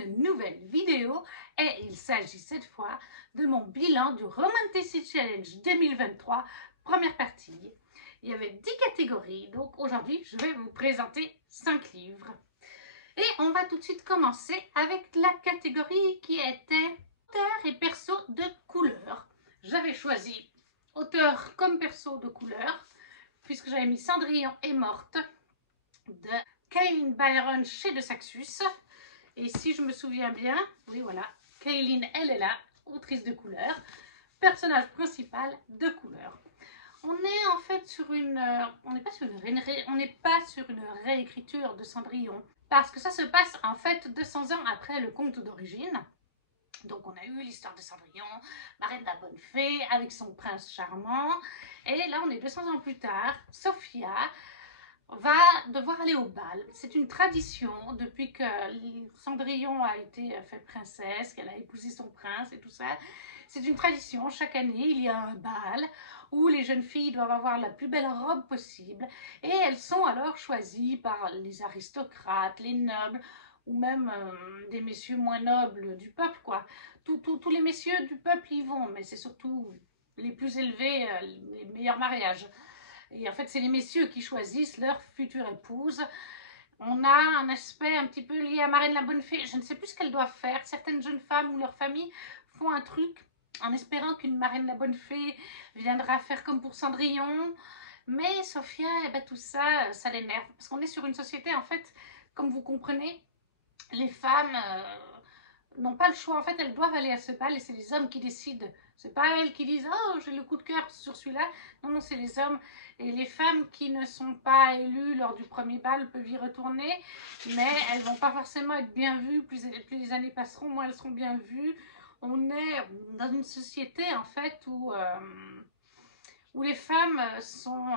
une nouvelle vidéo et il s'agit cette fois de mon bilan du Romantasy Challenge 2023, première partie. Il y avait 10 catégories, donc aujourd'hui je vais vous présenter 5 livres. Et on va tout de suite commencer avec la catégorie qui était auteur et perso de couleur. J'avais choisi auteur comme perso de couleur, puisque j'avais mis Cendrillon est morte de Kaylin Byron chez De Saxus. Et si je me souviens bien, oui voilà, Kaylin, elle est là, autrice de couleur, personnage principal de couleur. On est en fait sur une, on n'est pas sur une réécriture de Cendrillon, parce que ça se passe en fait 200 ans après le conte d'origine. Donc on a eu l'histoire de Cendrillon, marraine de la bonne fée, avec son prince charmant. Et là on est 200 ans plus tard, Sophia va devoir aller au bal. C'est une tradition depuis que Cendrillon a été faite princesse, qu'elle a épousé son prince et tout ça. C'est une tradition, chaque année il y a un bal où les jeunes filles doivent avoir la plus belle robe possible et elles sont alors choisies par les aristocrates, les nobles ou même des messieurs moins nobles du peuple, quoi. Tous les messieurs du peuple y vont, mais c'est surtout les plus élevés, les meilleurs mariages. Et en fait, c'est les messieurs qui choisissent leur future épouse. On a un aspect un petit peu lié à Marraine la Bonne Fée. Je ne sais plus ce qu'elles doivent faire. Certaines jeunes femmes ou leurs familles font un truc en espérant qu'une Marraine la Bonne Fée viendra faire comme pour Cendrillon. Mais Sophia, eh ben, tout ça, ça l'énerve. Parce qu'on est sur une société, en fait, comme vous comprenez, les femmes n'ont pas le choix. En fait, elles doivent aller à ce bal et c'est les hommes qui décident. C'est pas elles qui disent « Oh, j'ai le coup de cœur sur celui-là ». Non, non, c'est les hommes. Et les femmes qui ne sont pas élues lors du premier bal peuvent y retourner, mais elles vont pas forcément être bien vues. Plus les années passeront, moins elles seront bien vues. On est dans une société, en fait, où les femmes sont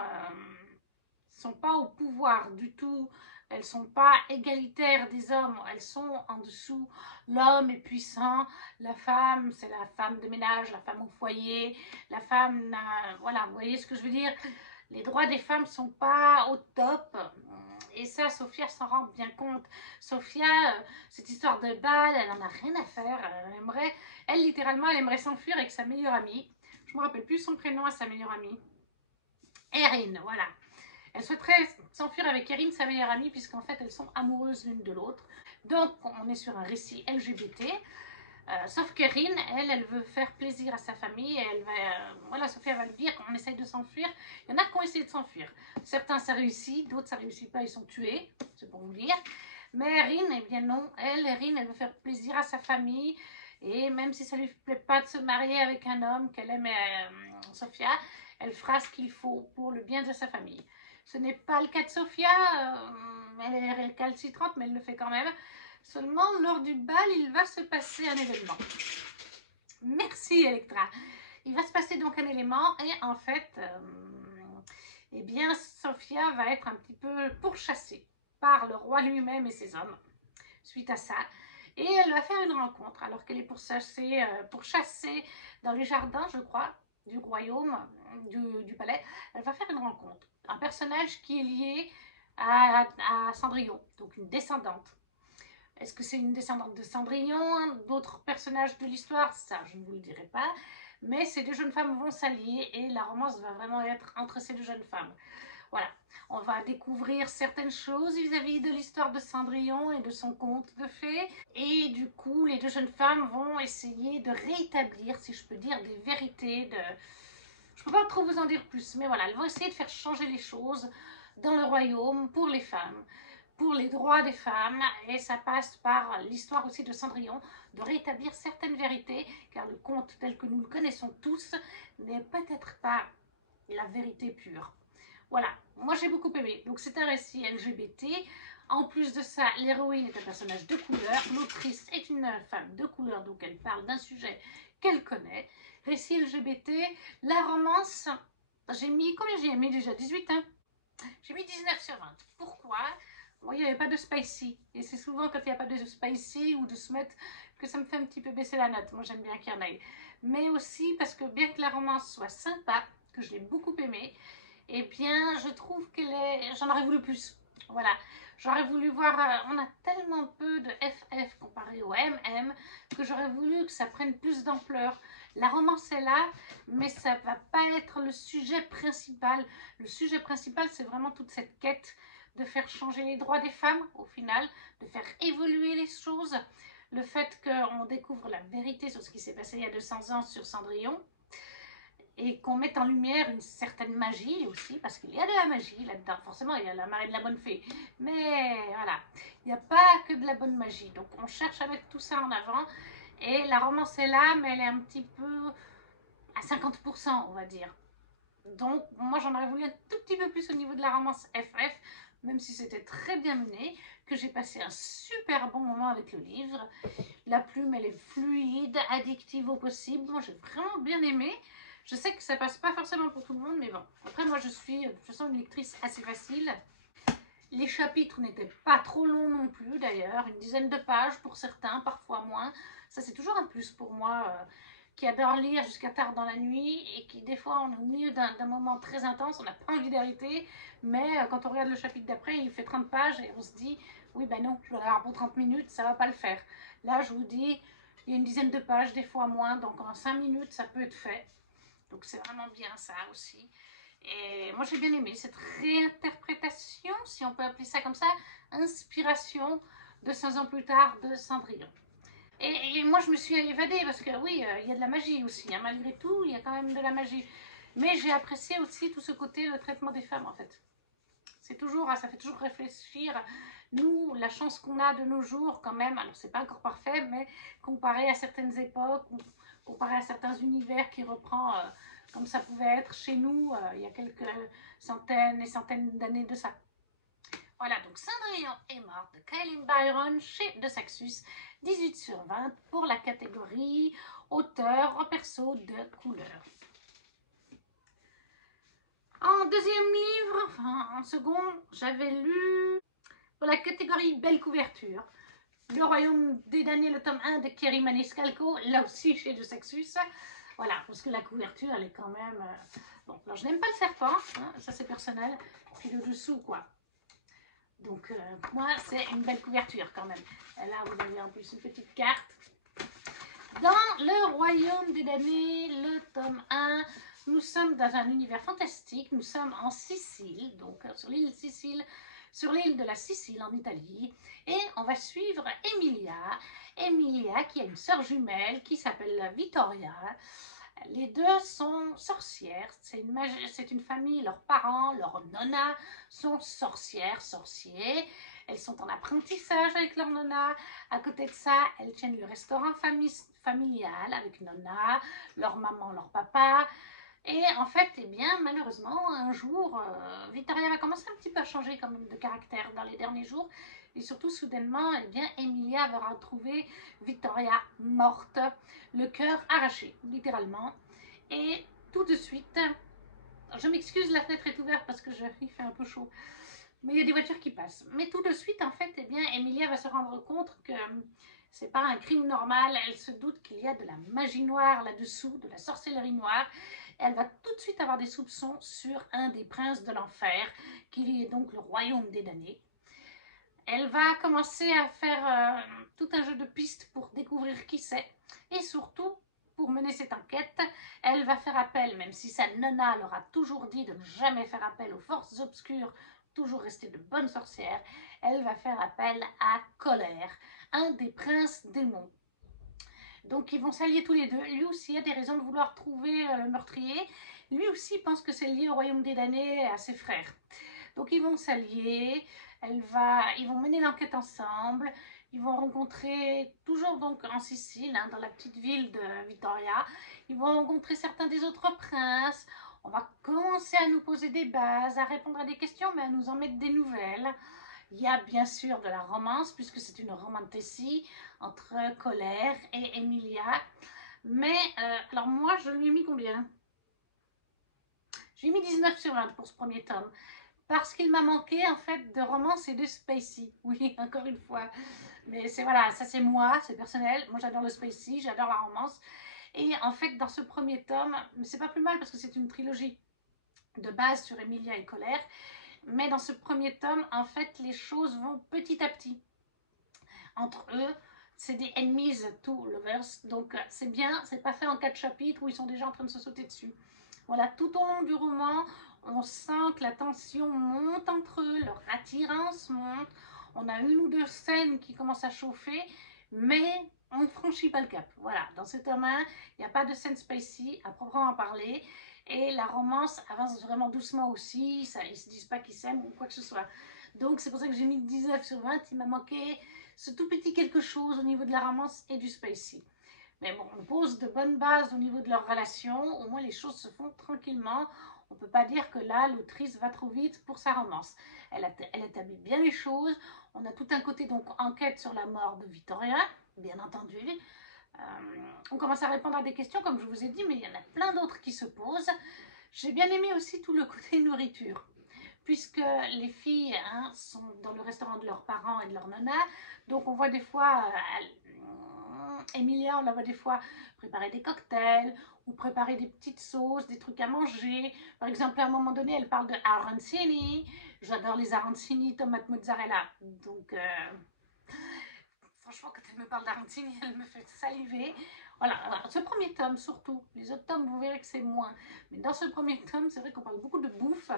pas au pouvoir du tout. Elles ne sont pas égalitaires des hommes, elles sont en dessous. L'homme est puissant, la femme, c'est la femme de ménage, la femme au foyer, la femme, voilà, vous voyez ce que je veux dire. Les droits des femmes ne sont pas au top. Et ça, Sophia s'en rend bien compte. Sophia, cette histoire de bal, elle n'en a rien à faire. Elle, littéralement, elle aimerait s'enfuir avec sa meilleure amie. Je ne me rappelle plus son prénom à sa meilleure amie. Erin, voilà. Elle souhaiterait s'enfuir avec Erin, sa meilleure amie, puisqu'en fait, elles sont amoureuses l'une de l'autre. Donc, on est sur un récit LGBT. Sauf qu'Erin, elle veut faire plaisir à sa famille. Et elle va, voilà, Sophia va lui dire qu'on essaye de s'enfuir. Il y en a qui ont essayé de s'enfuir. Certains, ça réussit. D'autres, ça réussit pas. Ils sont tués. C'est pour vous dire. Mais Erin, eh bien non. Erin, elle veut faire plaisir à sa famille. Et même si ça lui plaît pas de se marier avec un homme qu'elle aime, Sophia, elle fera ce qu'il faut pour le bien de sa famille. Ce n'est pas le cas de Sophia, elle est récalcitrante, mais elle le fait quand même. Seulement, lors du bal, il va se passer un événement. Merci, Electra. Il va se passer donc un élément, et en fait, eh bien, Sophia va être un petit peu pourchassée par le roi lui-même et ses hommes, suite à ça. Et elle va faire une rencontre, alors qu'elle est pourchassée dans les jardins, je crois, du royaume, du palais. Elle va faire une rencontre. Un personnage qui est lié à Cendrillon, donc une descendante. Est-ce que c'est une descendante de Cendrillon, d'autres personnages de l'histoire? Ça, je ne vous le dirai pas. Mais ces deux jeunes femmes vont s'allier et la romance va vraiment être entre ces deux jeunes femmes. Voilà, on va découvrir certaines choses vis-à-vis de l'histoire de Cendrillon et de son conte de fées. Et du coup, les deux jeunes femmes vont essayer de rétablir, si je peux dire, des vérités. Je ne peux pas trop vous en dire plus, mais voilà, elles vont essayer de faire changer les choses dans le royaume pour les femmes, pour les droits des femmes. Et ça passe par l'histoire aussi de Cendrillon, de rétablir certaines vérités, car le conte tel que nous le connaissons tous n'est peut-être pas la vérité pure. Voilà, moi j'ai beaucoup aimé. Donc c'est un récit LGBT. En plus de ça, l'héroïne est un personnage de couleur. L'autrice est une femme de couleur, donc elle parle d'un sujet qu'elle connaît. Récit LGBT, la romance, j'ai mis, combien j'ai mis déjà? 18, hein? J'ai mis 19 sur 20. Pourquoi? Bon, il n'y avait pas de spicy. Et c'est souvent quand il n'y a pas de spicy ou de smut que ça me fait un petit peu baisser la note. Moi j'aime bien qu'il y en ait. Mais aussi parce que bien que la romance soit sympa, que je l'ai beaucoup aimée, eh bien, je trouve qu'elle est... J'en aurais voulu plus. Voilà, j'aurais voulu voir, on a tellement peu de FF comparé au MM que j'aurais voulu que ça prenne plus d'ampleur. La romance est là, mais ça ne va pas être le sujet principal. Le sujet principal, c'est vraiment toute cette quête de faire changer les droits des femmes, au final, de faire évoluer les choses. Le fait qu'on découvre la vérité sur ce qui s'est passé il y a 200 ans sur Cendrillon, et qu'on mette en lumière une certaine magie aussi, parce qu'il y a de la magie là-dedans. Forcément, il y a la marée de la bonne fée. Mais voilà, il n'y a pas que de la bonne magie. Donc on cherche à mettre tout ça en avant. Et la romance est là, mais elle est un petit peu à 50%, on va dire. Donc moi, j'en aurais voulu un tout petit peu plus au niveau de la romance FF, même si c'était très bien mené, que j'ai passé un super bon moment avec le livre. La plume, elle est fluide, addictive au possible. Moi, j'ai vraiment bien aimé. Je sais que ça passe pas forcément pour tout le monde, mais bon. Après, moi, je suis de toute façon une lectrice assez facile. Les chapitres n'étaient pas trop longs non plus, d'ailleurs. Une dizaine de pages pour certains, parfois moins. Ça, c'est toujours un plus pour moi, qui adore lire jusqu'à tard dans la nuit et qui, des fois, on est au milieu d'un moment très intense, on n'a pas envie d'arrêter, mais quand on regarde le chapitre d'après, il fait 30 pages et on se dit, oui, ben non, je vais l'avoir pour 30 minutes, ça va pas le faire. Là, je vous dis, il y a une dizaine de pages, des fois moins, donc en 5 minutes, ça peut être fait. Donc c'est vraiment bien ça aussi. Et moi j'ai bien aimé cette réinterprétation, si on peut appeler ça comme ça, inspiration de 5 ans plus tard de Cendrillon. Et moi je me suis évadée parce que oui, il y a de la magie aussi, hein, malgré tout, il y a quand même de la magie. Mais j'ai apprécié aussi tout ce côté, le traitement des femmes en fait. C'est toujours, ça fait toujours réfléchir. Nous, la chance qu'on a de nos jours, quand même, alors c'est pas encore parfait, mais comparé à certaines époques, comparé à certains univers qui reprend comme ça pouvait être chez nous il y a quelques centaines et centaines d'années de ça. Voilà, donc Cendrillon est morte de Kailin Byron chez De Saxus, 18 sur 20 pour la catégorie auteur perso de couleur. En deuxième livre, enfin en second, j'avais lu pour la catégorie belle couverture Le Royaume des damnés, le tome 1 de Kerry Maniscalco, là aussi chez De Saxus. Voilà, parce que la couverture, elle est quand même... Bon, alors je n'aime pas le serpent, hein, ça c'est personnel, puis le dessous, quoi. Donc, moi, c'est une belle couverture quand même. Et là, vous avez en plus une petite carte. Dans Le Royaume des damnés, le tome 1, nous sommes dans un univers fantastique. Nous sommes en Sicile, donc sur l'île Sicile, sur l'île de la Sicile en Italie. Et on va suivre Emilia. Emilia qui a une sœur jumelle qui s'appelle Vittoria. Les deux sont sorcières, c'est une famille, leurs parents, leurs nonnas sont sorcières, sorciers. Elles sont en apprentissage avec leur nonna. À côté de ça, elles tiennent le restaurant familial avec nonna, leur maman, leur papa. Et en fait, eh bien, malheureusement, un jour, Victoria va commencer un petit peu à changer quand même de caractère dans les derniers jours. Et surtout, soudainement, eh bien, Emilia va retrouver Victoria morte, le cœur arraché, littéralement. Et tout de suite, je m'excuse, la fenêtre est ouverte parce que il fait un peu chaud. Mais il y a des voitures qui passent. Mais tout de suite, en fait, eh bien, Emilia va se rendre compte que c'est pas un crime normal. Elle se doute qu'il y a de la magie noire là-dessous, de la sorcellerie noire. Elle va tout de suite avoir des soupçons sur un des princes de l'enfer, qui est donc le royaume des damnés. Elle va commencer à faire tout un jeu de pistes pour découvrir qui c'est. Et surtout, pour mener cette enquête, elle va faire appel, même si sa nonna leur a toujours dit de ne jamais faire appel aux forces obscures, toujours rester de bonnes sorcières, elle va faire appel à Colère, un des princes démons. Donc ils vont s'allier tous les deux. Lui aussi a des raisons de vouloir trouver le meurtrier. Lui aussi pense que c'est lié au royaume des damnés et à ses frères. Donc ils vont s'allier, ils vont mener l'enquête ensemble, ils vont rencontrer, toujours donc en Sicile, hein, dans la petite ville de Vittoria, ils vont rencontrer certains des autres princes, on va commencer à nous poser des bases, à répondre à des questions, mais à nous en mettre des nouvelles. Il y a bien sûr de la romance, puisque c'est une romantécie entre Colère et Emilia. Mais, alors moi, je lui ai mis combien? J'ai mis 19 sur 20 pour ce premier tome. Parce qu'il m'a manqué, en fait, de romance et de spacey. Oui, encore une fois. Mais c'est voilà, ça c'est moi, c'est personnel. Moi, j'adore le spacey, j'adore la romance. Et en fait, dans ce premier tome, c'est pas plus mal parce que c'est une trilogie de base sur Emilia et Colère. Mais dans ce premier tome, en fait, les choses vont petit à petit. Entre eux, c'est des enemies to lovers. Donc c'est bien, c'est pas fait en 4 chapitres où ils sont déjà en train de se sauter dessus. Voilà, tout au long du roman, on sent que la tension monte entre eux, leur attirance monte. On a une ou deux scènes qui commencent à chauffer, mais on ne franchit pas le cap. Voilà, dans ce tome 1, il n'y a pas de scène spacey à proprement parler. Et la romance avance vraiment doucement aussi. Ça, ils ne se disent pas qu'ils s'aiment ou quoi que ce soit. Donc c'est pour ça que j'ai mis 19 sur 20. Il m'a manqué ce tout petit quelque chose au niveau de la romance et du spacey. Mais bon, on pose de bonnes bases au niveau de leur relation. Au moins, les choses se font tranquillement. On ne peut pas dire que là, l'autrice va trop vite pour sa romance. Elle établit bien les choses. On a tout un côté donc enquête sur la mort de Victoria, bien entendu. On commence à répondre à des questions, comme je vous ai dit, mais il y en a plein d'autres qui se posent. J'ai bien aimé aussi tout le côté nourriture, puisque les filles sont dans le restaurant de leurs parents et de leur nonna. Donc on voit des fois, Emilia, on la voit des fois préparer des cocktails ou préparer des petites sauces, des trucs à manger. Par exemple, à un moment donné, elle parle de arancini. J'adore les arancini, tomates mozzarella. Donc, franchement, quand elle me parle d'arancini, elle me fait saliver. Voilà, alors, ce premier tome surtout. Les autres tomes, vous verrez que c'est moins. Mais dans ce premier tome, c'est vrai qu'on parle beaucoup de bouffe.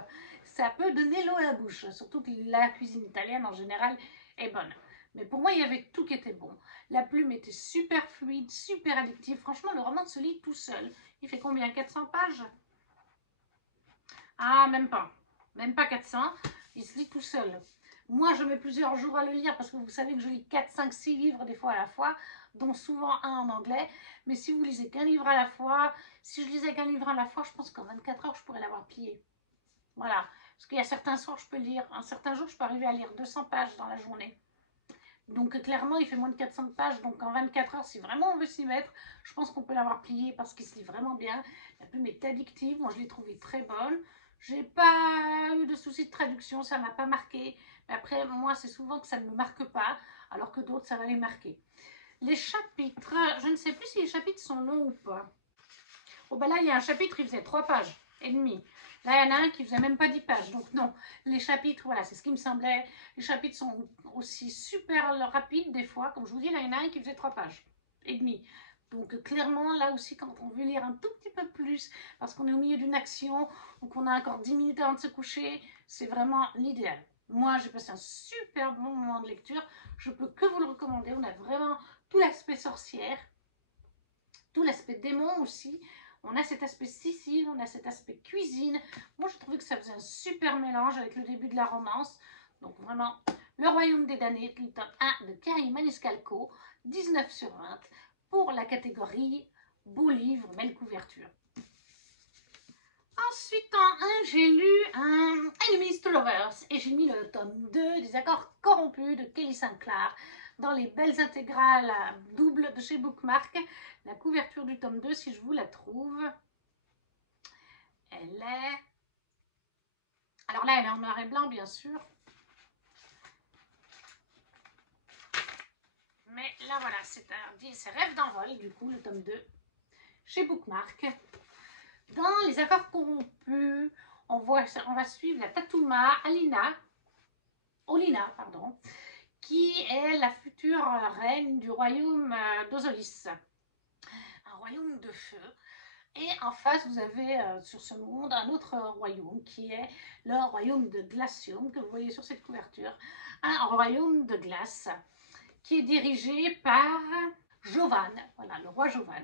Ça peut donner l'eau à la bouche. Surtout que la cuisine italienne, en général, est bonne. Mais pour moi, il y avait tout qui était bon. La plume était super fluide, super addictive. Franchement, le roman se lit tout seul. Il fait combien? 400 pages? Ah, même pas. Même pas 400. Il se lit tout seul. Moi, je mets plusieurs jours à le lire parce que vous savez que je lis 4, 5, 6 livres des fois à la fois, dont souvent un en anglais. Mais si vous lisez qu'un livre à la fois, si je lisais qu'un livre à la fois, je pense qu'en 24 heures, je pourrais l'avoir plié. Voilà. Parce qu'il y a certains soirs, je peux lire. Un certain jour, je peux arriver à lire 200 pages dans la journée. Donc clairement, il fait moins de 400 pages. Donc en 24 heures, si vraiment on veut s'y mettre, je pense qu'on peut l'avoir plié parce qu'il se lit vraiment bien. La plume est addictive. Moi, je l'ai trouvée très bonne. J'ai pas eu de soucis de traduction, ça m'a pas marqué. Mais après, moi, c'est souvent que ça ne me marque pas, alors que d'autres, ça va les marquer. Les chapitres, je ne sais plus si les chapitres sont longs ou pas. Oh ben là, il y a un chapitre, il faisait 3 pages et demie. Là, il y en a un qui faisait même pas 10 pages. Donc non, les chapitres, voilà, c'est ce qui me semblait. Les chapitres sont aussi super rapides des fois. Comme je vous dis, là, il y en a un qui faisait 3 pages et demie. Donc clairement, là aussi, quand on veut lire un tout petit peu plus, parce qu'on est au milieu d'une action, ou qu'on a encore 10 minutes avant de se coucher, c'est vraiment l'idéal. Moi, j'ai passé un super bon moment de lecture. Je peux que vous le recommander. On a vraiment tout l'aspect sorcière, tout l'aspect démon aussi. On a cet aspect Sicile, on a cet aspect cuisine. Moi, je trouvais que ça faisait un super mélange avec le début de la romance. Donc vraiment, Le Royaume des damnés, le tome 1 de Carrie Maniscalco, 19 sur 20 pour la catégorie beau livre, belle couverture. Ensuite, en 1, j'ai lu Enemies to Lovers et j'ai mis le tome 2 des Accords corrompus de Kelly Sinclair dans les belles intégrales doubles de chez Bookmark. La couverture du tome 2, si je vous la trouve, elle est... Alors là, elle est en noir et blanc, bien sûr. Mais là, voilà, c'est Rêve d'envol, du coup, le tome 2, chez Bookmark. Dans les Accords corrompus, on va suivre la Tatuma Olina, pardon, qui est la future reine du royaume d'Ozolis. Un royaume de feu. Et en face, vous avez sur ce monde un autre royaume qui est le royaume de Glacium, que vous voyez sur cette couverture. Un royaume de glace qui est dirigé par Jovan, voilà, le roi Jovan.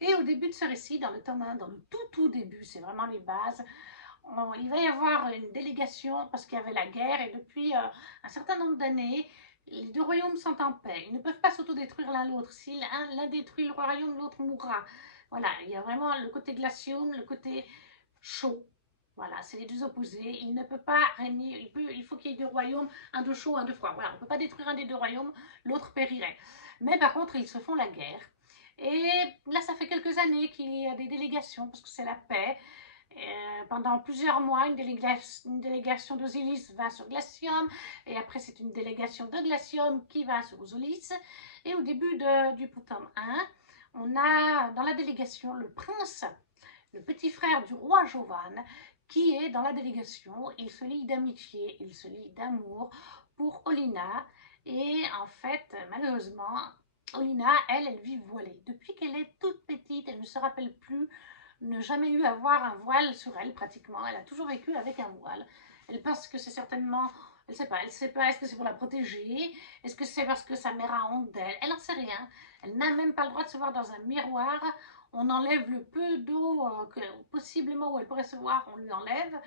Et au début de ce récit, dans le tome 1, dans le tout début, c'est vraiment les bases, il va y avoir une délégation parce qu'il y avait la guerre et depuis un certain nombre d'années, les deux royaumes sont en paix. Ils ne peuvent pas s'autodétruire l'un l'autre. Si l'un détruit le royaume, l'autre mourra. Voilà, il y a vraiment le côté glacium, le côté chaud. Voilà, c'est les deux opposés. Il ne peut pas régner, il faut qu'il y ait deux royaumes, un de chaud, un de froid. Voilà, on ne peut pas détruire un des deux royaumes, l'autre périrait. Mais par contre, ils se font la guerre. Et là, ça fait quelques années qu'il y a des délégations, parce que c'est la paix. Pendant plusieurs mois, une délégation d'Osilis va sur Glacium, et après c'est une délégation de Glacium qui va sur Osilis. Et au début du tome 1, on a dans la délégation le prince, le petit frère du roi Jovan, qui est dans la délégation. Il se lie d'amitié, il se lie d'amour pour Olenna. Et en fait, malheureusement, Olenna, elle vit voilée. Depuis qu'elle est toute petite, elle ne se rappelle plus ne jamais eu à avoir un voile sur elle pratiquement. Elle a toujours vécu avec un voile. Elle pense que c'est certainement, elle ne sait pas, est-ce que c'est pour la protéger, est-ce que c'est parce que sa mère a honte d'elle, elle n'en sait rien. Elle n'a même pas le droit de se voir dans un miroir. On enlève le peu d'eau que possiblement où elle pourrait se voir, on lui enlève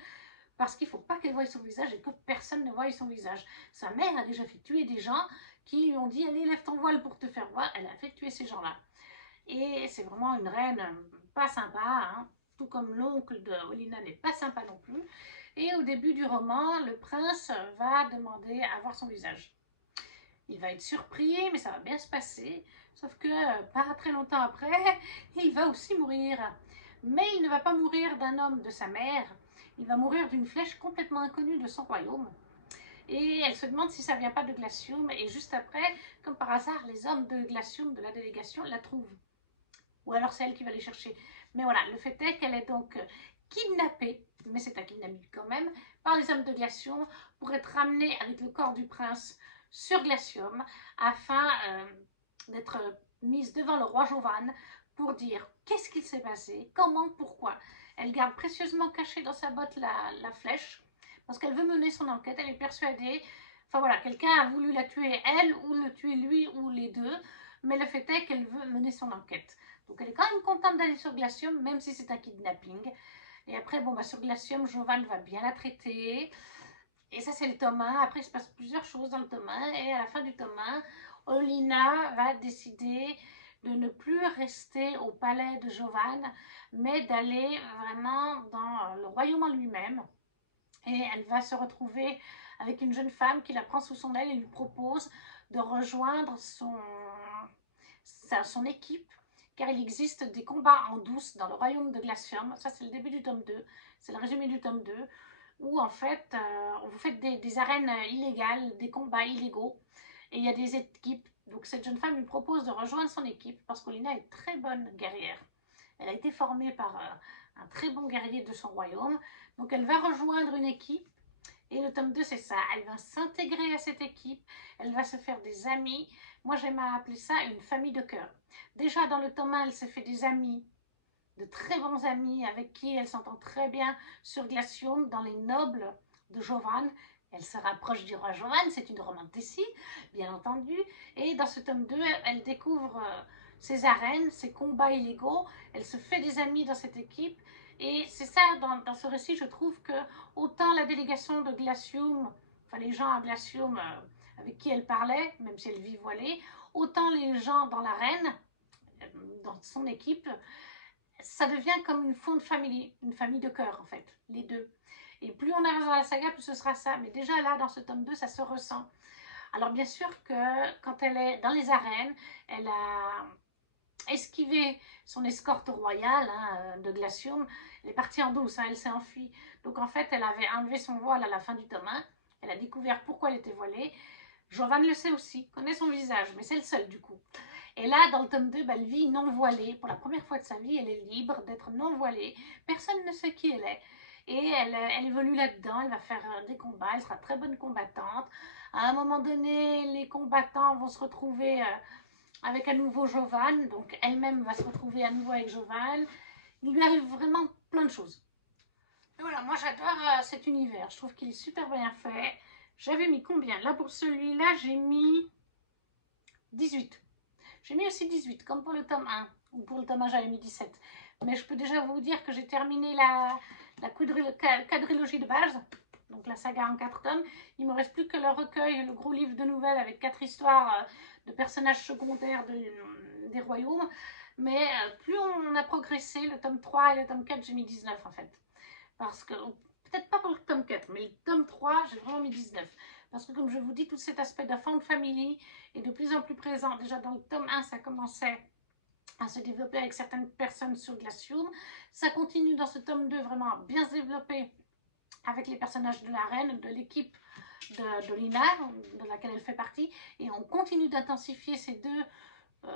parce qu'il ne faut pas qu'elle voie son visage et que personne ne voie son visage. Sa mère a déjà fait tuer des gens qui lui ont dit allez lève ton voile pour te faire voir. Elle a fait tuer ces gens-là. Et c'est vraiment une reine pas sympa, hein, tout comme l'oncle de Olenna n'est pas sympa non plus. Et au début du roman, le prince va demander à voir son visage. Il va être surpris, mais ça va bien se passer. Sauf que pas très longtemps après, il va aussi mourir. Mais il ne va pas mourir d'un homme de sa mère, il va mourir d'une flèche complètement inconnue de son royaume. Et elle se demande si ça ne vient pas de Glacium. Et juste après, comme par hasard, les hommes de Glacium, de la délégation, la trouvent. Ou alors c'est elle qui va les chercher. Mais voilà, le fait est qu'elle est donc kidnappée, mais c'est un kidnapping quand même, par les hommes de Glacium pour être ramenée avec le corps du prince sur Glacium afin d'être mise devant le roi Jovan pour dire qu'est-ce qui s'est passé, comment, pourquoi. Elle garde précieusement cachée dans sa botte la flèche parce qu'elle veut mener son enquête, elle est persuadée, enfin voilà, quelqu'un a voulu la tuer elle ou le tuer lui ou les deux, mais le fait est qu'elle veut mener son enquête. Donc elle est quand même contente d'aller sur Glacium, même si c'est un kidnapping. Et après, bon, bah, sur Glacium, Jovan va bien la traiter. Et ça, c'est le tome 1. Après, il se passe plusieurs choses dans le tome 1. Et à la fin du tome 1, Olenna va décider de ne plus rester au palais de Jovan, mais d'aller vraiment dans le royaume en lui-même. Et elle va se retrouver avec une jeune femme qui la prend sous son aile et lui propose de rejoindre son équipe, car il existe des combats en douce dans le royaume de Glacium. Ça, c'est le début du tome 2, c'est le résumé du tome 2, où en fait, vous faites des arènes illégales, des combats illégaux, et il y a des équipes. Donc cette jeune femme lui propose de rejoindre son équipe, parce qu'Olenna est très bonne guerrière. Elle a été formée par un très bon guerrier de son royaume. Donc elle va rejoindre une équipe. Et le tome 2, c'est ça. Elle va s'intégrer à cette équipe. Elle va se faire des amis. Moi, j'aime à appeler ça une famille de cœur. Déjà, dans le tome 1, elle s'est fait des amis, de très bons amis, avec qui elle s'entend très bien sur Glacium, dans les nobles de Jovan. Elle se rapproche du roi Jovan, c'est une romantécie, bien entendu. Et dans ce tome 2, elle découvre ses arènes, ses combats illégaux. Elle se fait des amis dans cette équipe. Et c'est ça, dans ce récit, je trouve que autant la délégation de Glacium, enfin les gens à Glacium avec qui elle parlait, même si elle vit voilée, autant les gens dans l'arène, dans son équipe, ça devient comme une fond de famille, une famille de cœur en fait, les deux. Et plus on avance dans la saga, plus ce sera ça. Mais déjà là, dans ce tome 2, ça se ressent. Alors bien sûr que quand elle est dans les arènes, elle a esquivé son escorte royale de Glacium. Elle est partie en douce, elle s'est enfuie. Donc en fait, elle avait enlevé son voile à la fin du tome 1. Elle a découvert pourquoi elle était voilée. Jovan le sait aussi, connaît son visage, mais c'est le seul du coup. Et là, dans le tome 2, elle vit non voilée. Pour la première fois de sa vie, elle est libre d'être non voilée. Personne ne sait qui elle est. Et elle évolue là-dedans, elle va faire des combats, elle sera très bonne combattante. À un moment donné, les combattants vont se retrouver avec à nouveau Jovan, donc elle-même va se retrouver à nouveau avec Jovan. Il lui arrive vraiment plein de choses. Et voilà, moi j'adore cet univers, je trouve qu'il est super bien fait. J'avais mis combien? Là pour celui-là, j'ai mis 18. J'ai mis aussi 18, comme pour le tome 1. Ou pour le tome 1, j'avais mis 17. Mais je peux déjà vous dire que j'ai terminé la quadrilogie de base, donc la saga en 4 tomes. Il ne me reste plus que le recueil, le gros livre de nouvelles avec 4 histoires de personnages secondaires des royaumes. Mais plus on a progressé, le tome 3 et le tome 4, j'ai mis 19 en fait. Parce que, peut-être pas pour le tome 4, mais le tome 3, j'ai vraiment mis 19. Parce que comme je vous dis, tout cet aspect de found family est de plus en plus présent. Déjà dans le tome 1, ça commençait à se développer avec certaines personnes sur Glacium. Ça continue dans ce tome 2 vraiment à bien se développer avec les personnages de la reine, de l'équipe d'Olenna, de laquelle elle fait partie. Et on continue d'intensifier ces deux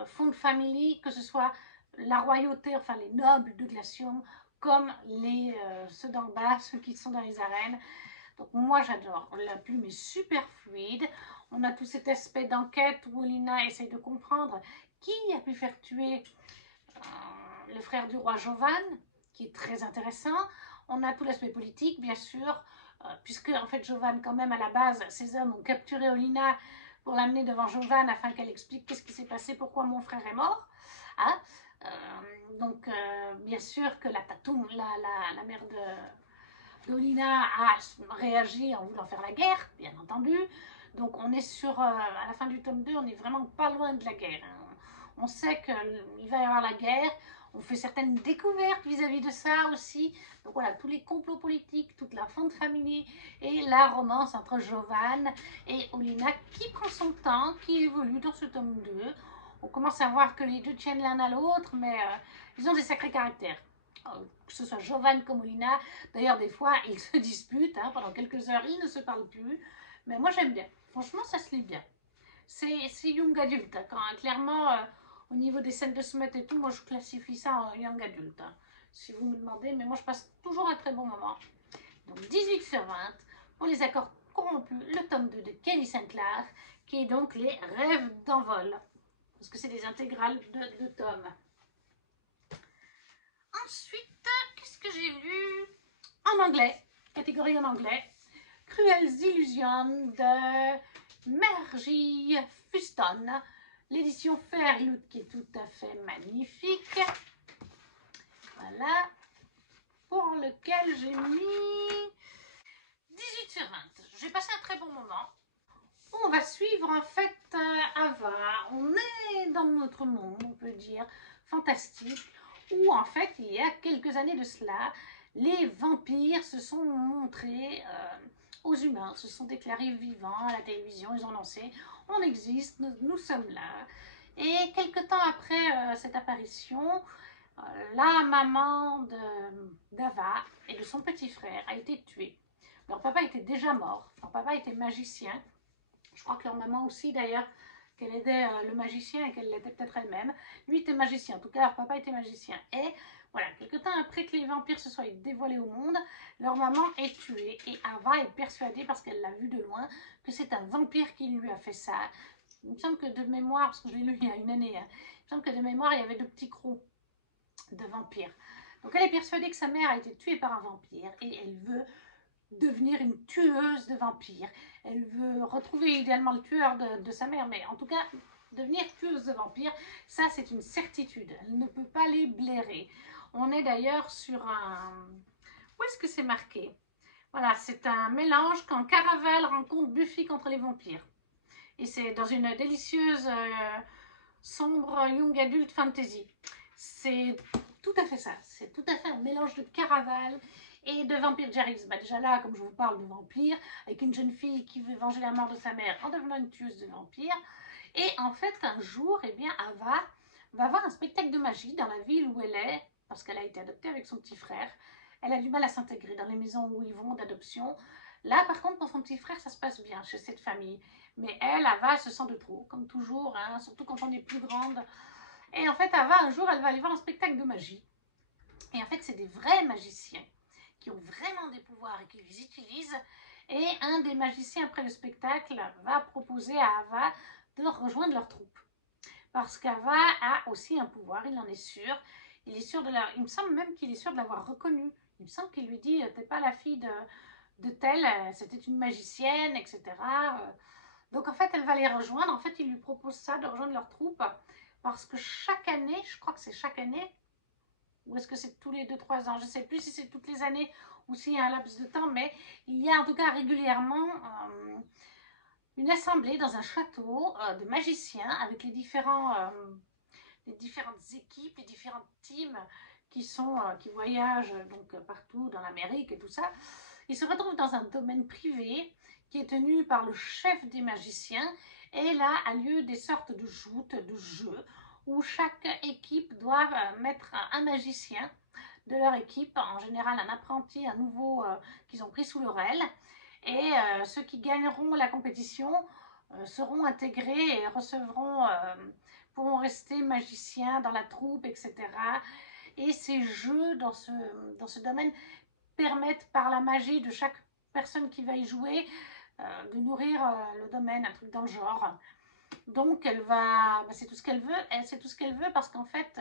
found family, que ce soit la royauté, enfin les nobles de Glacium, comme ceux d'en bas, ceux qui sont dans les arènes. Donc moi j'adore, la plume est super fluide, on a tout cet aspect d'enquête où Olenna essaye de comprendre qui a pu faire tuer le frère du roi Jovan, qui est très intéressant. On a tout l'aspect politique, bien sûr, puisque en fait Jovan, quand même, à la base, ces hommes ont capturé Olenna pour l'amener devant Jovan afin qu'elle explique qu'est-ce qui s'est passé, pourquoi mon frère est mort. Hein. Donc, bien sûr que la Tatoum, la mère d'Olenna a réagi en voulant faire la guerre, bien entendu. Donc, on est à la fin du tome 2, on n'est vraiment pas loin de la guerre. Hein. On sait qu'il va y avoir la guerre. On fait certaines découvertes vis-à-vis de ça aussi. Donc voilà, tous les complots politiques, toute la fin de famille et la romance entre Jovan et Olenna qui prend son temps, qui évolue dans ce tome 2. On commence à voir que les deux tiennent l'un à l'autre, mais ils ont des sacrés caractères. Que ce soit Jovan comme Olenna. D'ailleurs, des fois, ils se disputent. Hein, pendant quelques heures, ils ne se parlent plus. Mais moi, j'aime bien. Franchement, ça se lit bien. C'est young adulte. Hein, clairement, au niveau des scènes de smut et tout, moi, je classifie ça en young adulte. Hein, si vous me demandez. Mais moi, je passe toujours un très bon moment. Donc, 18 sur 20 pour les accords corrompus, le tome 2 de Kelly Sinclair, qui est donc les rêves d'envol. Parce que c'est des intégrales de tomes. Ensuite, qu'est-ce que j'ai lu? En anglais, catégorie en anglais. Cruelles illusions de Margie Fuston. L'édition Fairloot qui est tout à fait magnifique. Voilà. Pour lequel j'ai mis 18 sur 20. J'ai passé un très bon moment. On va suivre en fait Ava. On est dans notre monde, on peut dire, fantastique, où en fait, il y a quelques années de cela, les vampires se sont montrés aux humains, se sont déclarés vivants à la télévision, ils ont lancé « On existe, nous sommes là ». Et quelque temps après cette apparition, la maman d'Ava et de son petit frère a été tuée. Leur papa était déjà mort, leur papa était magicien. Je crois que leur maman aussi d'ailleurs, qu'elle aidait le magicien et qu'elle l'était peut-être elle-même. Lui était magicien, en tout cas leur papa était magicien. Et voilà, quelque temps après que les vampires se soient dévoilés au monde, leur maman est tuée et Ava est persuadée, parce qu'elle l'a vu de loin, que c'est un vampire qui lui a fait ça. Il me semble que de mémoire, parce que je l'ai lu il y a une année, hein, il me semble que de mémoire il y avait de petits crocs de vampires. Donc elle est persuadée que sa mère a été tuée par un vampire et elle veut devenir une tueuse de vampires. Elle veut retrouver idéalement le tueur de sa mère, mais en tout cas, devenir tueuse de vampires, ça c'est une certitude. Elle ne peut pas les blairer. On est d'ailleurs sur un... Où est-ce que c'est marqué? Voilà, c'est un mélange quand Caraval rencontre Buffy contre les vampires. Et c'est dans une délicieuse, sombre, young adult fantasy. C'est tout à fait ça. C'est tout à fait un mélange de Caraval et de Vampire Diaries. Bah déjà là, comme je vous parle de vampires, avec une jeune fille qui veut venger la mort de sa mère en devenant une tueuse de vampires. Et en fait, un jour, eh bien, Ava va voir un spectacle de magie dans la ville où elle est, parce qu'elle a été adoptée avec son petit frère. Elle a du mal à s'intégrer dans les maisons où ils vont d'adoption. Là, par contre, pour son petit frère, ça se passe bien chez cette famille. Mais elle, Ava, elle se sent de trop, comme toujours, hein, surtout quand on est plus grande. Et en fait, Ava, un jour, elle va aller voir un spectacle de magie. Et en fait, c'est des vrais magiciens qui ont vraiment des pouvoirs et qui les utilisent. Et un des magiciens, après le spectacle, va proposer à Ava de rejoindre leur troupe. Parce qu'Ava a aussi un pouvoir, il en est sûr. Il est sûr de la... Il me semble même qu'il est sûr de l'avoir reconnue. Il me semble qu'il lui dit « T'es pas la fille de telle, c'était une magicienne, etc. » Donc en fait, elle va les rejoindre. En fait, il lui propose ça, de rejoindre leur troupe. Parce que chaque année, je crois que c'est chaque année, ou est-ce que c'est tous les 2-3 ans? Je ne sais plus si c'est toutes les années ou s'il y a un laps de temps, mais il y a en tout cas régulièrement une assemblée dans un château de magiciens avec les différentes équipes, les différentes teams qui voyagent donc partout dans l'Amérique et tout ça. Ils se retrouvent dans un domaine privé qui est tenu par le chef des magiciens, et là a lieu des sortes de joutes, de jeux, où chaque équipe doit mettre un magicien de leur équipe, en général un apprenti, un nouveau qu'ils ont pris sous leur aile, et ceux qui gagneront la compétition seront intégrés et pourront rester magiciens dans la troupe, etc. Et ces jeux dans ce domaine permettent par la magie de chaque personne qui va y jouer de nourrir le domaine, un truc dans le genre. Donc elle va, c'est tout ce qu'elle veut, c'est tout ce qu'elle veut parce qu'en fait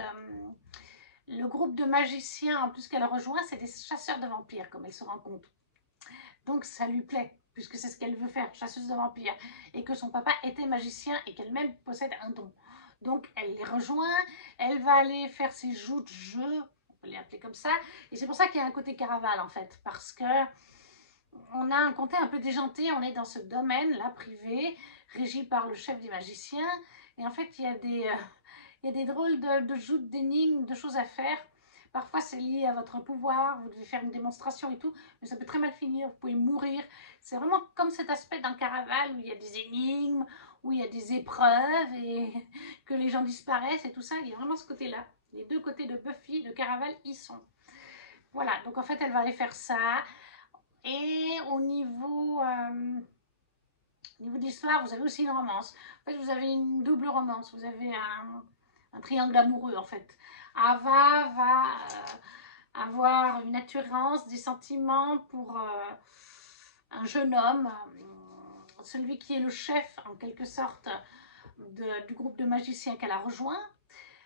le groupe de magiciens en plus qu'elle rejoint c'est des chasseurs de vampires comme elle se rend compte. Donc ça lui plaît puisque c'est ce qu'elle veut faire, chasseuse de vampires, et que son papa était magicien et qu'elle-même possède un don. Donc elle les rejoint, elle va aller faire ses joues de jeu, on peut les appeler comme ça, et c'est pour ça qu'il y a un côté Caraval en fait, parce que on a un côté un peu déjanté, on est dans ce domaine-là privé, régi par le chef des magiciens, et en fait il y a des drôles de jeux, d'énigmes, de choses à faire. Parfois c'est lié à votre pouvoir, vous devez faire une démonstration et tout, mais ça peut très mal finir, vous pouvez mourir. C'est vraiment comme cet aspect d'un Caraval où il y a des énigmes, où il y a des épreuves et que les gens disparaissent et tout ça. Il y a vraiment ce côté-là. Les deux côtés de Buffy, de Caraval, y sont. Voilà, donc en fait elle va aller faire ça. Et au niveau de l'histoire, vous avez aussi une romance. En fait, vous avez une double romance. Vous avez un triangle amoureux, en fait. Ava va avoir une attirance, des sentiments pour un jeune homme, celui qui est le chef, en quelque sorte, du groupe de magiciens qu'elle a rejoint.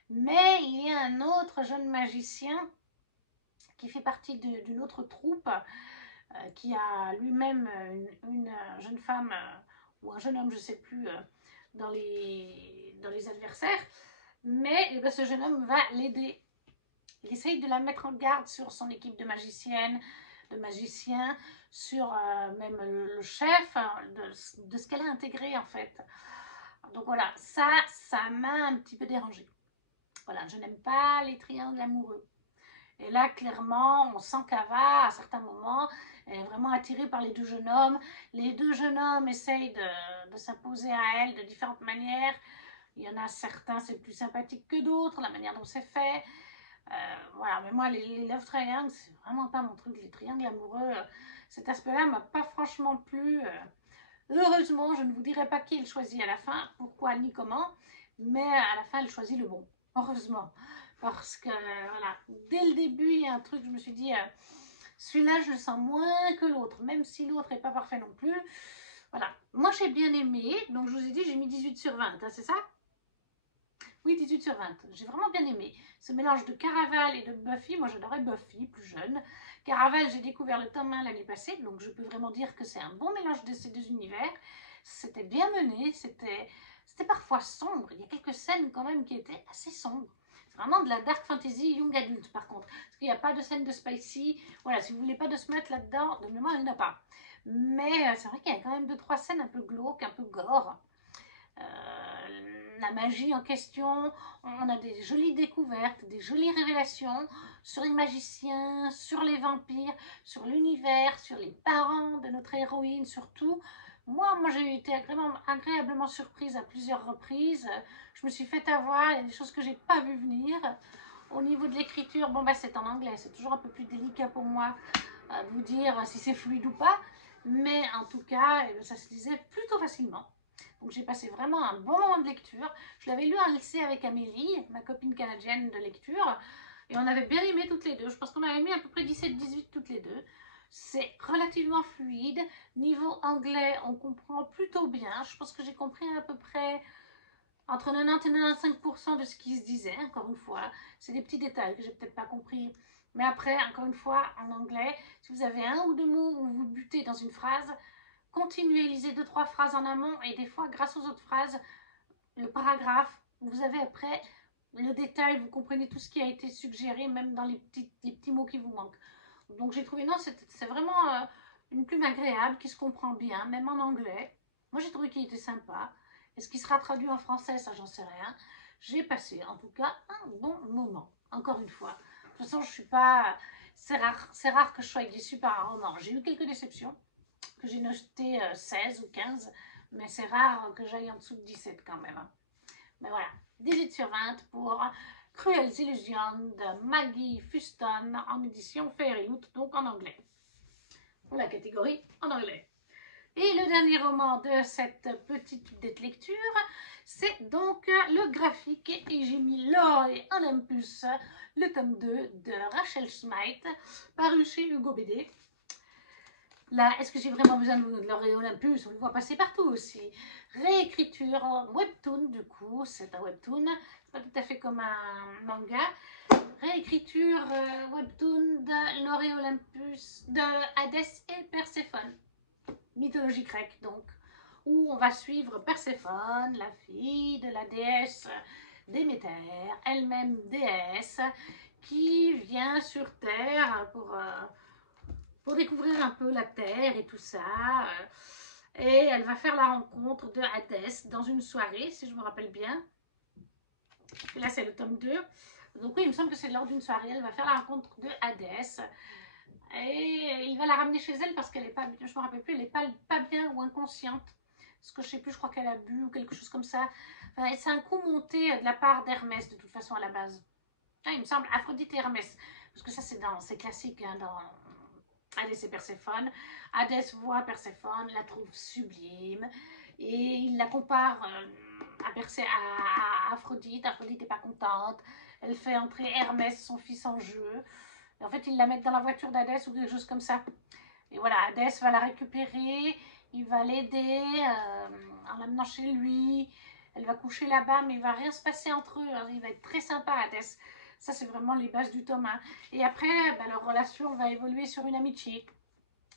Mais il y a un autre jeune magicien qui fait partie d'une autre troupe qui a lui-même une jeune femme ou un jeune homme, je ne sais plus, dans les adversaires. Mais ben, ce jeune homme va l'aider. Il essaye de la mettre en garde sur son équipe de magiciennes, de magiciens, sur même le chef, de ce qu'elle a intégré en fait. Donc voilà, ça m'a un petit peu dérangée. Voilà, je n'aime pas les triangles amoureux. Et là, clairement, on sent qu'Ava, à certains moments, elle est vraiment attirée par les deux jeunes hommes. Les deux jeunes hommes essayent de s'imposer à elle de différentes manières. Il y en a certains, c'est plus sympathique que d'autres, la manière dont c'est fait. Voilà, mais moi, les love triangles, c'est vraiment pas mon truc. Les triangles amoureux, cet aspect-là m'a pas franchement plu. Heureusement, je ne vous dirai pas qui elle choisit à la fin, pourquoi ni comment, mais à la fin, elle choisit le bon. Heureusement. Parce que, voilà, dès le début, il y a un truc, je me suis dit, celui-là, je le sens moins que l'autre, même si l'autre n'est pas parfait non plus. Voilà. Moi, j'ai bien aimé, donc je vous ai dit, j'ai mis 18 sur 20, hein, c'est ça? Oui, 18 sur 20. J'ai vraiment bien aimé ce mélange de Caraval et de Buffy. Moi, j'adorais Buffy, plus jeune. Caraval, j'ai découvert le tome 1 l'année passée, donc je peux vraiment dire que c'est un bon mélange de ces deux univers. C'était bien mené, c'était parfois sombre. Il y a quelques scènes quand même qui étaient assez sombres. C'est vraiment de la dark fantasy young adult par contre. Parce qu'il n'y a pas de scène de spicy. Voilà, si vous voulez pas de se mettre là-dedans, de mémoire, il n'y en a pas. Mais c'est vrai qu'il y a quand même 2-3 scènes un peu glauques, un peu gore. La magie en question, on a des jolies découvertes, des jolies révélations sur les magiciens, sur les vampires, sur l'univers, sur les parents de notre héroïne surtout. Moi j'ai été agréablement surprise à plusieurs reprises. Je me suis fait avoir, il y a des choses que j'ai pas vu venir. Au niveau de l'écriture, bon bah c'est en anglais, c'est toujours un peu plus délicat pour moi de vous dire si c'est fluide ou pas. Mais en tout cas, ça se lisait plutôt facilement. Donc j'ai passé vraiment un bon moment de lecture. Je l'avais lu en lycée avec Amélie, ma copine canadienne de lecture. Et on avait bien aimé toutes les deux. Je pense qu'on avait mis à peu près 17-18 toutes les deux. C'est relativement fluide. Niveau anglais, on comprend plutôt bien. Je pense que j'ai compris à peu près entre 90 et 95% de ce qui se disait, encore une fois. C'est des petits détails que j'ai peut-être pas compris. Mais après, encore une fois, en anglais, si vous avez un ou deux mots où vous butez dans une phrase, continuez, lisez 2-3 phrases en amont et des fois, grâce aux autres phrases, le paragraphe, vous avez après le détail, vous comprenez tout ce qui a été suggéré, même dans les petits mots qui vous manquent. Donc j'ai trouvé, non, c'est vraiment une plume agréable qui se comprend bien, même en anglais. Moi j'ai trouvé qu'il était sympa. Est-ce qu'il sera traduit en français? Ça, j'en sais rien. J'ai passé en tout cas un bon moment, encore une fois. De toute façon, je suis pas. C'est rare que je sois déçue par un roman. J'ai eu quelques déceptions, que j'ai noté 16 ou 15, mais c'est rare que j'aille en dessous de 17 quand même. Mais voilà, 18 sur 20 pour Cruelles Illusions de Maggie Fuston en édition Fairyloot, donc en anglais. Pour la catégorie en anglais. Et le dernier roman de cette petite lecture, c'est donc le graphique, et j'ai mis l'or et Olympus, le tome 2 de Rachel Smythe, paru chez Hugo BD. Là, est-ce que j'ai vraiment besoin de l'or et Olympus? On le voit passer partout aussi. Réécriture webtoon, du coup, c'est un webtoon, c'est pas tout à fait comme un manga. Réécriture webtoon de l'or et Olympus, de Hadès et Perséphone. Mythologie grecque donc, où on va suivre Perséphone, la fille de la déesse Déméter, elle-même déesse, qui vient sur Terre pour découvrir un peu la Terre et tout ça. Et elle va faire la rencontre de Hadès dans une soirée, si je me rappelle bien. Et là, c'est le tome 2. Donc oui, il me semble que c'est lors d'une soirée. Elle va faire la rencontre de Hadès. Et il va la ramener chez elle parce qu'elle est pas, je me rappelle plus, elle est pas bien ou inconsciente. Parce que je sais plus, je crois qu'elle a bu ou quelque chose comme ça. Enfin, c'est un coup monté de la part d'Hermès de toute façon à la base. Ah, il me semble Aphrodite et Hermès. Parce que ça c'est classique hein, dans Hadès et Perséphone. Hadès voit Perséphone, la trouve sublime. Et il la compare à Aphrodite. Aphrodite n'est pas contente. Elle fait entrer Hermès, son fils, en jeu. Et en fait, ils la mettent dans la voiture d'Hadès ou quelque chose comme ça. Et voilà, Hadès va la récupérer, il va l'aider en l'amenant chez lui. Elle va coucher là-bas, mais il va rien se passer entre eux. Alors, il va être très sympa, Hadès. Ça, c'est vraiment les bases du tome 1. Et après, ben, leur relation va évoluer sur une amitié.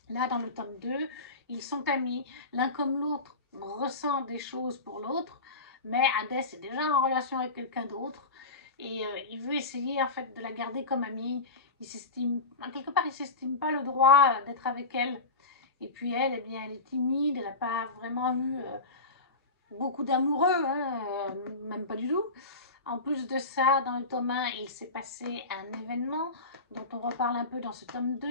Là, dans le tome 2, ils sont amis. L'un comme l'autre ressent des choses pour l'autre, mais Hadès est déjà en relation avec quelqu'un d'autre. Et il veut essayer en fait de la garder comme amie. Il s'estime, quelque part, il s'estime pas le droit d'être avec elle. Et puis elle, eh bien, elle est timide, elle n'a pas vraiment eu beaucoup d'amoureux, hein, même pas du tout. En plus de ça, dans le tome 1, il s'est passé un événement dont on reparle un peu dans ce tome 2.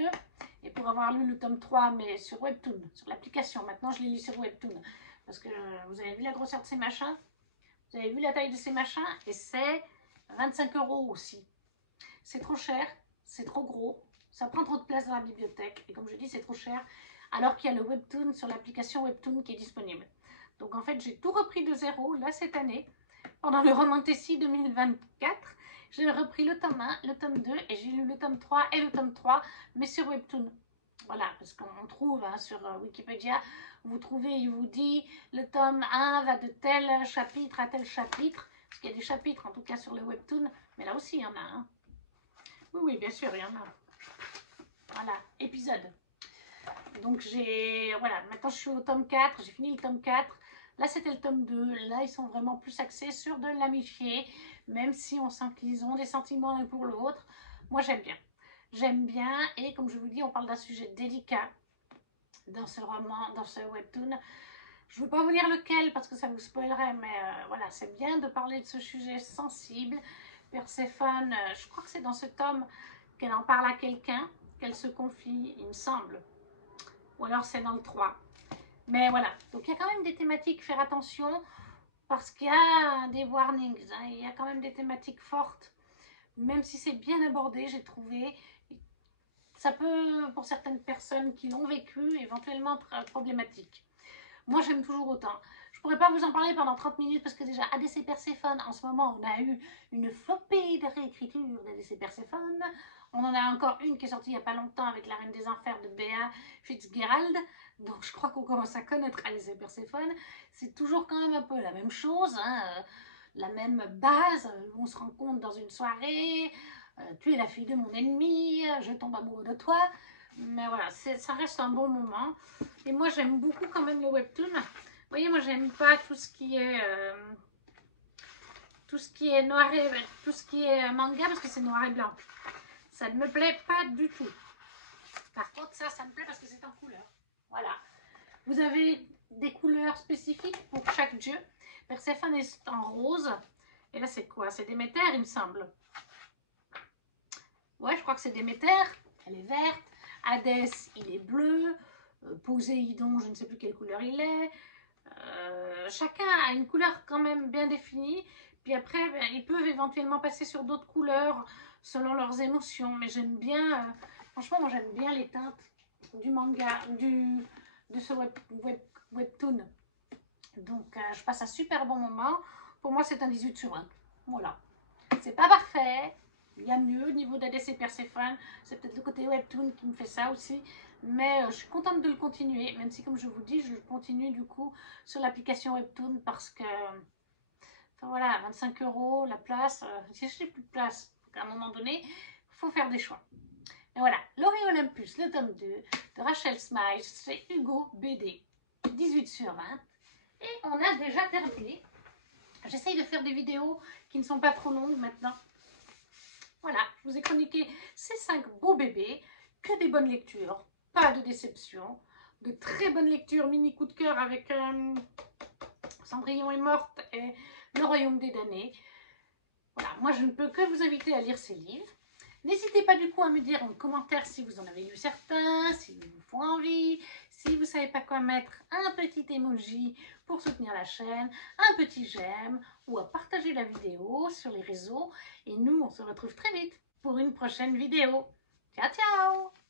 Et pour avoir lu le tome 3, mais sur Webtoon, sur l'application, maintenant je l'ai lu sur Webtoon. Parce que vous avez vu la grosseur de ces machins, vous avez vu la taille de ces machins, et c'est 25 € aussi. C'est trop cher, c'est trop gros, ça prend trop de place dans la bibliothèque. Et comme je dis, c'est trop cher, alors qu'il y a le Webtoon sur l'application Webtoon qui est disponible. Donc en fait, j'ai tout repris de zéro, là, cette année. Pendant le Romantasy 2024, j'ai repris le tome 1, le tome 2, et j'ai lu le tome 3 et le tome 3, mais sur Webtoon. Voilà, parce qu'on trouve hein, sur Wikipédia, vous trouvez, il vous dit, le tome 1 va de tel chapitre à tel chapitre, parce qu'il y a des chapitres, en tout cas sur le Webtoon, mais là aussi, il y en a un. Hein. Oui, oui, bien sûr, il y en a. Voilà, épisode. Donc voilà, maintenant je suis au tome 4, j'ai fini le tome 4. Là, c'était le tome 2. Là, ils sont vraiment plus axés sur de l'amitié, même si on sent qu'ils ont des sentiments l'un pour l'autre. Moi, j'aime bien. J'aime bien, et comme je vous dis, on parle d'un sujet délicat dans ce roman, dans ce webtoon. Je ne veux pas vous lire lequel parce que ça vous spoilerait, mais voilà, c'est bien de parler de ce sujet sensible. Perséphone, je crois que c'est dans ce tome qu'elle en parle à quelqu'un, qu'elle se confie, il me semble. Ou alors c'est dans le 3. Mais voilà, donc il y a quand même des thématiques, faire attention, parce qu'il y a des warnings, hein, il y a quand même des thématiques fortes, même si c'est bien abordé, j'ai trouvé. Ça peut, pour certaines personnes qui l'ont vécu, éventuellement être problématique. Moi, j'aime toujours autant. Je pourrais pas vous en parler pendant 30 minutes parce que déjà, Hadès et Perséphone, en ce moment, on a eu une flopée de réécriture d'Hadès et Perséphone. On en a encore une qui est sortie il n'y a pas longtemps avec La Reine des Enfers de Bea Fitzgerald. Donc, je crois qu'on commence à connaître Hadès et Perséphone. C'est toujours quand même un peu la même chose, hein, la même base. On se rencontre dans une soirée. Tu es la fille de mon ennemi, je tombe amoureux de toi. Mais voilà, ça reste un bon moment. Et moi, j'aime beaucoup quand même le webtoon. Vous voyez, moi, j'aime pas tout ce qui est noir et tout ce qui est manga parce que c'est noir et blanc. Ça ne me plaît pas du tout. Par contre, ça me plaît parce que c'est en couleur. Voilà. Vous avez des couleurs spécifiques pour chaque dieu. Perséphone est en rose. Et là, c'est quoi? C'est Déméter, il me semble. Ouais, je crois que c'est Déméter. Elle est verte. Hadès, il est bleu. Poséidon, je ne sais plus quelle couleur il est. Chacun a une couleur quand même bien définie. Puis après, ben, ils peuvent éventuellement passer sur d'autres couleurs selon leurs émotions. Mais j'aime bien, franchement, moi j'aime bien les teintes du manga, de ce webtoon. Donc, je passe un super bon moment. Pour moi, c'est un 18 sur 20. Voilà. C'est pas parfait. Il y a mieux au niveau d'ADC Perséphone. C'est peut-être le côté webtoon qui me fait ça aussi. Mais je suis contente de le continuer. Même si, comme je vous dis, je le continue du coup sur l'application webtoon parce que... Enfin voilà, 25 € la place. Si je n'ai plus de place, à un moment donné, il faut faire des choix. Et voilà, Laurie Olympus, le tome 2 de Rachel Smythe, c'est Hugo BD, 18 sur 20. Et on a déjà terminé. J'essaye de faire des vidéos qui ne sont pas trop longues maintenant. Voilà, je vous ai chroniqué ces 5 beaux bébés, que des bonnes lectures, pas de déception, de très bonnes lectures, mini coup de cœur avec Cendrillon est morte et Le Royaume des damnés. Voilà, moi je ne peux que vous inviter à lire ces livres. N'hésitez pas du coup à me dire en commentaire si vous en avez lu certains, s'ils vous font envie, si vous ne savez pas quoi mettre, un petit emoji pour soutenir la chaîne, un petit j'aime ou à partager la vidéo sur les réseaux. Et nous, on se retrouve très vite pour une prochaine vidéo. Ciao, ciao!